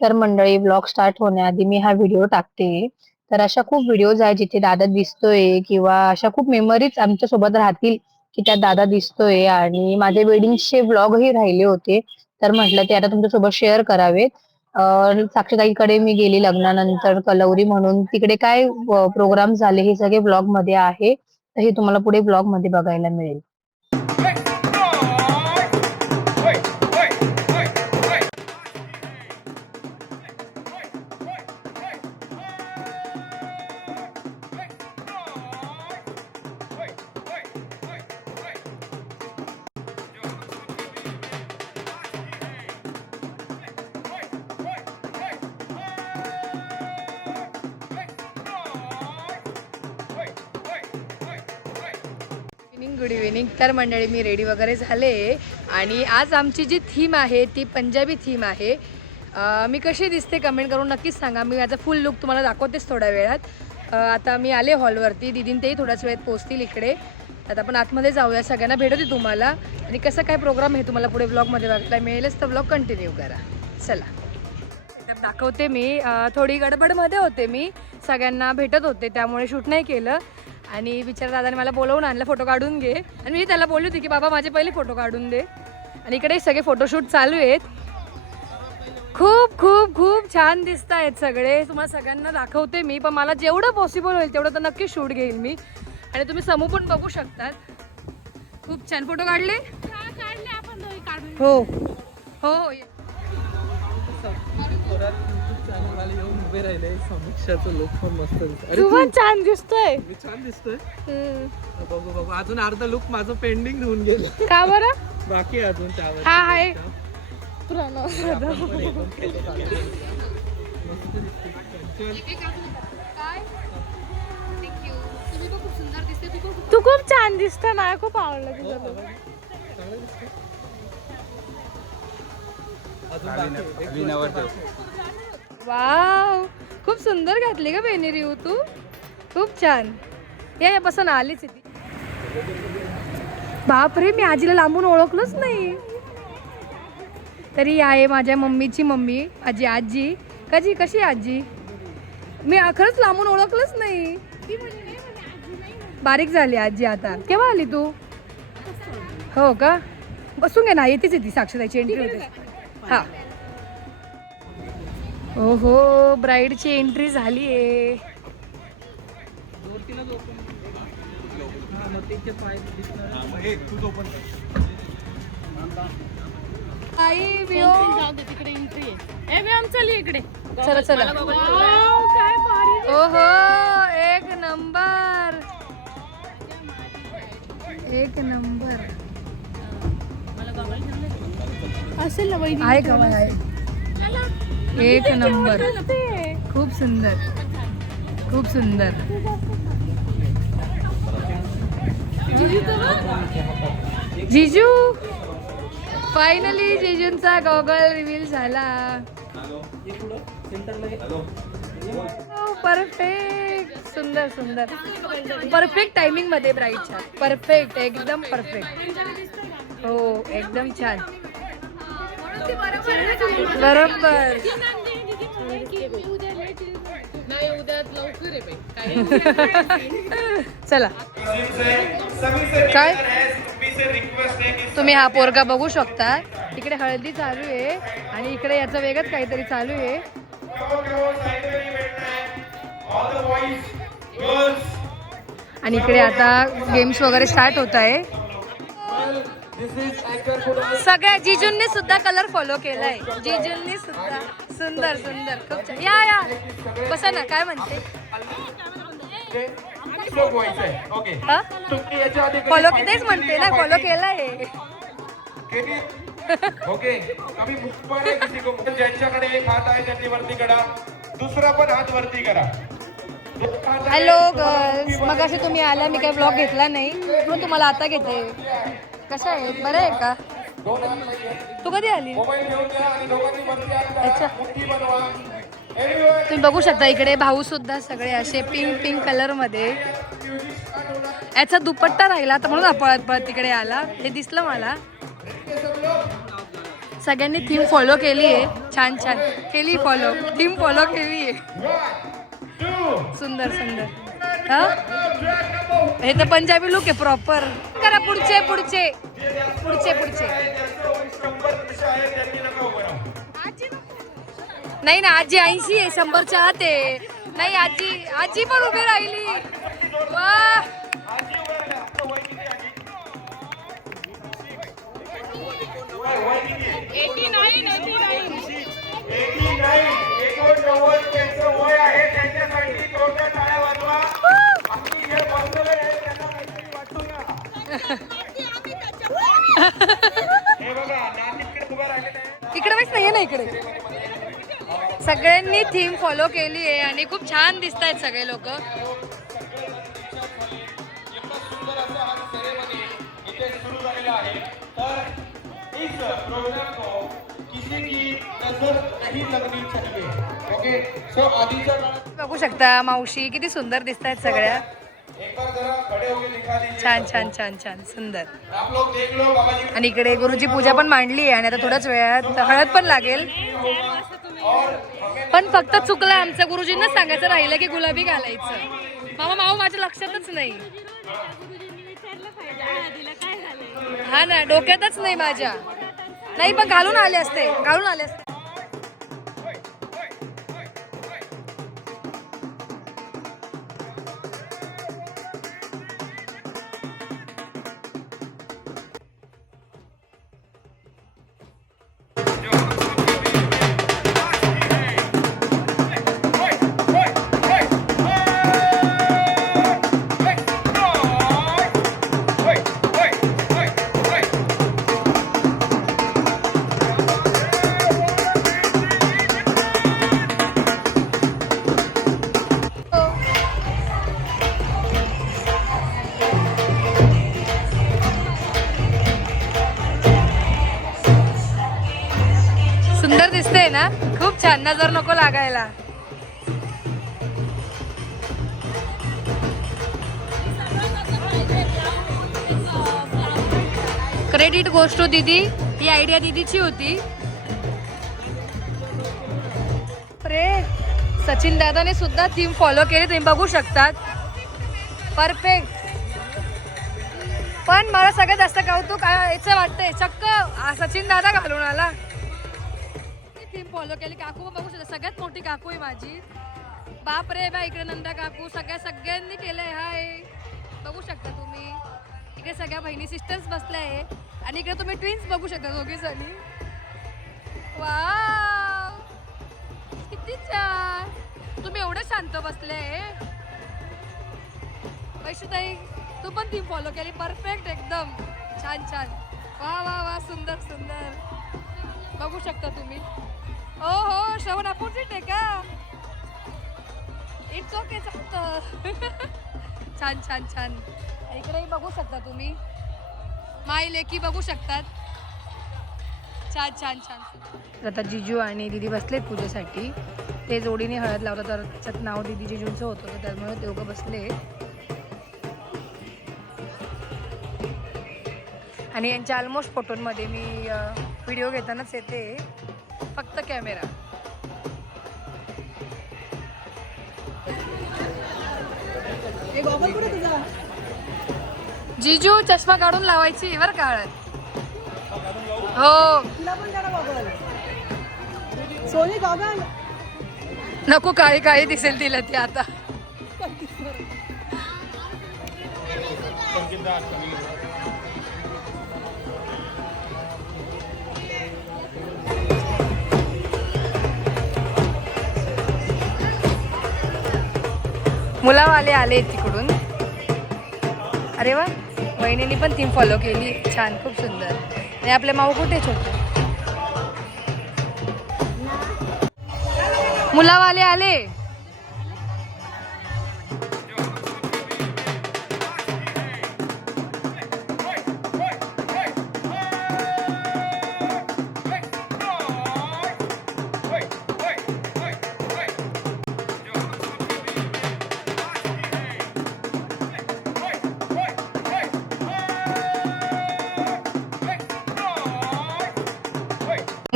तर मंडळी, blog start होण्याआधी मी हा व्हिडिओ टाकते. तर अशा खूप व्हिडिओज आहेत जिथे दादा दिसतोय किंवा अशा खूप मेमरीज आमच्या सोबत राहतील की त्यात दादा दिसतोय. आणि माझे वेडिंगचे व्लॉगही राहिले होते, तर म्हटलं ते आता तुमच्यासोबत शेअर करावेत. साक्षीताईकडे मी गेली लग्नानंतर कलवरी म्हणून, तिकडे काय प्रोग्राम झाले हे सगळे ब्लॉग मध्ये आहे. तर हे तुम्हाला पुढे ब्लॉग मध्ये बघायला मिळेल. Good evening. तर मंडळी, मी रेडी वगैरे झाले आणि आज आमची जी थीम आहे ती पंजाबी थीम आहे. मी कशी दिसते कमेंट करून नक्कीच सांगा. मी माझा फुल लुक तुम्हाला दाखवतेच थोड्या वेळात. आता मी आले हॉलवरती, दीदीन तेही थोड्याच वेळात पोहोचतील इकडे. आता आपण आतमध्ये जाऊया, सगळ्यांना भेटवते तुम्हाला आणि कसं काय प्रोग्राम हे तुम्हाला पुढे ब्लॉगमध्ये बघायला मिळेलच. तर ब्लॉग कंटिन्यू करा. चला तर दाखवते. मी थोडी गडबडमध्ये होते, मी सगळ्यांना भेटत होते त्यामुळे शूट नाही केलं. आणि बिचारा दादाने मला बोलवून आणलं, फोटो काढून घे. आणि मी त्याला बोलली होती की बाबा माझे पहिले फोटो काढून दे. आणि इकडे सगळे फोटोशूट चालू आहेत. खूप खूप खूप छान दिसत आहेत सगळे. तुम्हाला सगळ्यांना दाखवते मी, पण मला जेवढं पॉसिबल होईल तेवढं तर नक्की शूट घेईल मी. आणि तुम्ही समूह पण बघू शकतात. खूप छान फोटो काढले. हो हो हो. तू पण छान दिसतोय. छान दिसतोय. बघू बघू, अजून अर्धा लुक माझं पेंडिंग होऊन गेलं. का बरं? बाकी अजून त्यावर. हा आहे. तू खूप छान दिसत ना, खूप आवडलं तुझं look. वाव, खूप सुंदर घातली का बेनी रिऊ तू. खूप छान. या पसंत आलीच ती. बापरे, मी आजीला लांबून ओळखलंच नाही. तरी आहे माझ्या मम्मीची मम्मी, आजी. आजी कशी आजी? मी खरंच लांबून ओळखलंच नाही. बारीक झाली आजी आता. केव्हा आली तू? हो का? बसून घे ना, येतेच ती साक्षीताईची एंट्री होते. हा. ओहो, ब्राईडची एंट्री झाली आहे. चला चला. ओहो, एक नंबर, एक नंबर असेल ना वहिनी. आहे का? आहे. एक नंबर. खूप सुंदर, खूप सुंदर. जिजू, फायनली जिजूंचा गॉगल रिव्हील झाला. परफेक्ट, सुंदर सुंदर, परफेक्ट टायमिंग मध्ये ब्राईडच्या. परफेक्ट, एकदम परफेक्ट. हो, एकदम छान. बरोबर. चला. काय तुम्ही हा पोरगा बघू शकता. इकडे हळदी चालू आहे आणि इकडे याचं वेगळंच काहीतरी चालू आहे. आणि इकडे आता गेम्स वगैरे स्टार्ट होत आहे. सगळ्या जिजूंनी सुद्धा कलर फॉलो केलाय. जिजूंनी सुद्धा. सुंदर सुंदर, खूप छान. या या बसा ना. काय म्हणते? फॉलो तेच म्हणते ना, फॉलो केलाय. ओके, अभी ऊपर है किसी को, ज्यांच्याकडे एक हात आहे त्यांनी वरती करा, दुसरा पण हात वरती करा. हॅलो गर्ल्स, मग असे तुम्ही आला, मी काही ब्लॉग घेतला नाही म्हणून तुम्हाला आता घेते. कशा आहे? बरं आहे का? तू कधी आली? अच्छा, तुम्ही बघू शकता इकडे भाऊ सुद्धा सगळे असे पिंक पिंक कलर मध्ये. याचा दुपट्टा राहिला तर म्हणून पळत पळत तिकडे आला, हे दिसलं मला. सगळ्यांनी थीम फॉलो केली आहे. छान छान केली फॉलो, थीम फॉलो केली आहे. सुंदर सुंदर. हा हे तर पंजाबी लुक आहे प्रॉपर. करा पुढचे पुढचे पुढचे पुढचे. नाही ना आजी 80 आहे, 100च्या आत आहे. नाही आजी, आजी पण उभी राहिली. वा इकडे बस नाही ना इकडे. सगळ्यांनी थीम फॉलो केली आहे आणि खूप छान दिसत आहेत सगळे लोक. बघू शकता मावशी किती सुंदर दिसत आहेत सगळ्या. छान छान छान छान सुंदर. आणि इकडे गुरुजी पूजा पण मांडली आहे आणि आता थोड्याच वेळात हळद पण लागेल. पण फक्त चुकलं आमचं, गुरुजींना सांगायचं राहिलं की गुलाबी घालायचं. मामा माऊ माझ्या लक्षातच नाही. हा ना डोक्यातच नाही माझ्या. नाही पण घालून आले असते, घालून आले असते. सुंदर दिसते ना, खूप छान. नजर नको लागायला. क्रेडिट गोष्ट दीदी, ही आयडिया दीदीची होती. अरे सचिन दादाने सुद्धा थीम फॉलो केली, तुम्ही बघू शकतात. परफेक्ट. पण मला सगळ्यात जास्त कौतुक याचं वाटतंय, चक्क सचिन दादा घालून आला. थीम फॉलो केली. काकू बघू शकता, सगळ्यात मोठी काकू आहे माझी. बाप रे बा, इकडे नंदा काकू सगळ्यांनी केलंय. हाय बघू शकता तुम्ही. इकडे सगळ्या बहिणी सिस्टर्स बसल्या आहे आणि इकडे तुम्ही ट्विन्स बघू शकता दोघी जणी. वाव किती छान. तुम्ही एवढे शांत बसले. वैशुताई तू पण थीम फॉलो केली. परफेक्ट एकदम छान छान. वा वा वा सुंदर सुंदर. बघू शकता तुम्ही. ओ हो श्रवण अपोजिट आहे का? इट्स ओके चालतं. छान छान छान. इकडेही बघू शकता तुम्ही. माई लेकी बघू शकतात. छान छान छान. आता जिजू आणि दीदी बसलेत पूजेसाठी. ते जोडीने हळद लावतात, तर त्याच्यात नाव दीदी जिजूंचं होतं, तर त्यामुळे ते दोघं बसले. आणि यांच्या ऑलमोस्ट फोटोंमध्ये मी व्हिडिओ घेतानाच येते, फक्त कॅमेरा. जिजू चष्मा काढून लावायची बरं का हळद. हो सोनी गॉगल नको, काळी काळी दिसेल तिला ती आता. मुलावाले आले तिकडून. अरे वा, वहिनींनी पण थीम फॉलो केली. छान, खूप सुंदर. आणि आपले माऊ कुठे छोटे मुलावाले आले.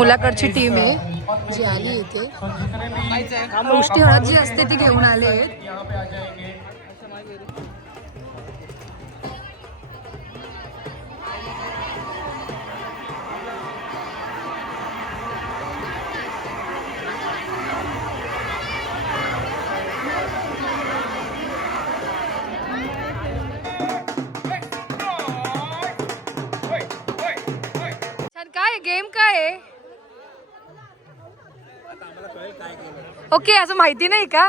मुलाकडची टीम आहे जी आली इथे. गोष्टी हळद जी असते ती घेऊन आले आहेत. काय गेम काय आहे? ओके, असं माहिती नाही का?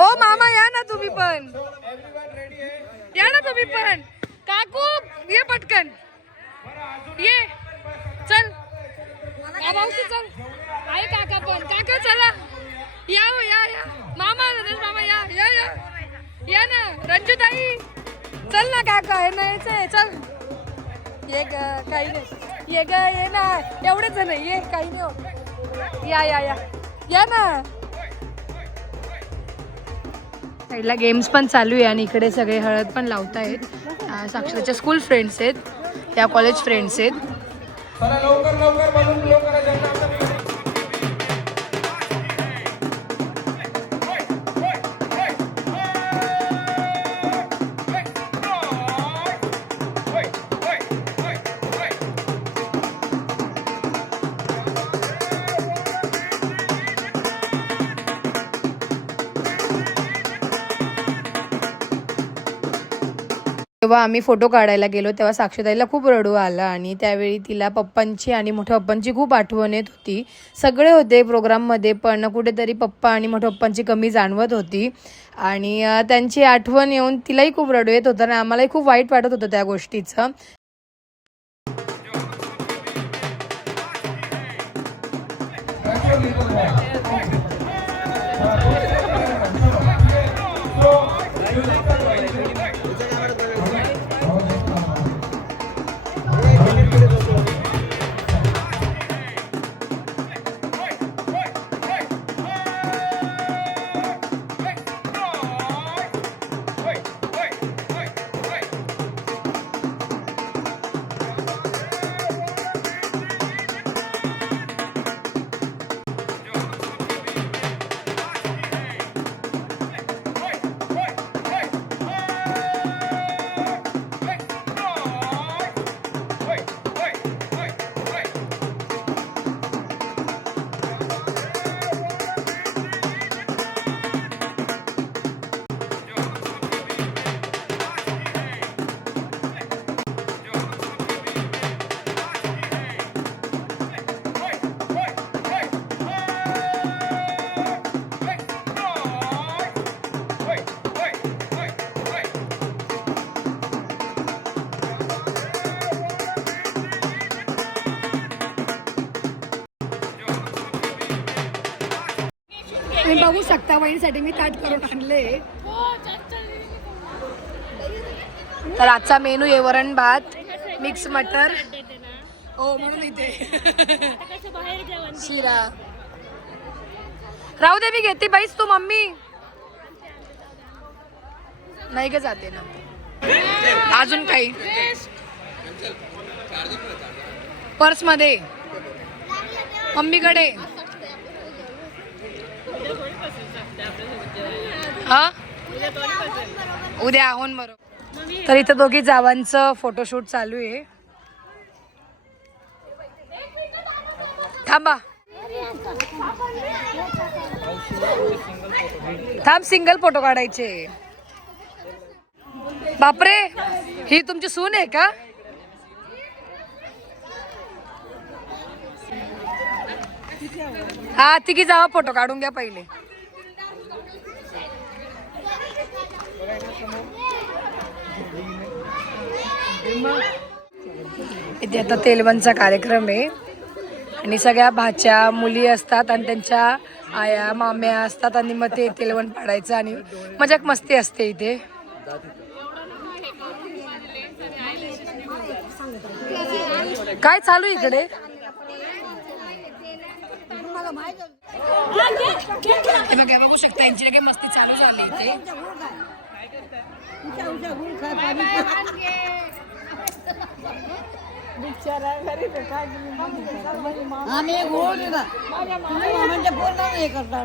ओ मामा या ना तुम्ही पण, या ना तुम्ही पण. काकू ये पटकन ये, चल मावशी चल. आहे काका पण, काका चला या हो, या या मामा, रमेश मामा या या या या ना. रंजूताई चल ना, काका आहे ना, यायचंय चल. ये ग, काही नाही, ये ग, ये ना, एवढेच जण ये, काही नाही होत. या या या या ना. साईडला गेम्स पण चालू आहे आणि इकडे सगळे हळद पण लावतायत. साक्षरच्या स्कूल फ्रेंड्स आहेत, त्या कॉलेज फ्रेंड्स आहेत. चला लवकर लवकर बलून ब्लो करा ज्यांना आता जेव्हा आम्ही फोटो काढायला गेलो तेव्हा साक्षीताईला खूप रडू आलं आणि त्यावेळी तिला पप्पांची आणि मोठ्या पप्पांची खूप आठवण येत होती. सगळे होते प्रोग्राममध्ये पण कुठेतरी पप्पा आणि मोठ्या पप्पांची कमी जाणवत होती आणि त्यांची आठवण येऊन तिलाही खूप रडू येत होतं आणि आम्हालाही खूप वाईट वाटत होतं त्या गोष्टीचं. तुम्ही बघू शकता वहिनीसाठी मी ताट करून आणले. तर आजचा मेनू आहे वरण भात, मिक्स मटर, हो म्हणून इथे शिरा. राहू दे, मी घेते बाईस, तू मम्मी नाही ग जाते ना. अजून काही पर्स मध्ये मम्मीकडे. हा उद्या आहोन बरोबर. तर इथं दोघी जावांचं फोटोशूट चालू आहे. थांबा थांब, सिंगल फोटो काढायचे. बापरे, ही तुमची सून आहे का? हा, तिघी जावा फोटो काढून घ्या पहिले. इथे आता तेलवनचा कार्यक्रम आहे आणि सगळ्या भाच्या मुली असतात आणि त्यांच्या आया माम्या असतात आणि मग ते तेलवण पाडायचं आणि मजाक मस्ती असते इथे. काय चालू इकडे? बघू शकता यांची लगे मस्ती चालू झाली इथे. आम्ही गोड माझ्या मामाच्या पोराला हे करता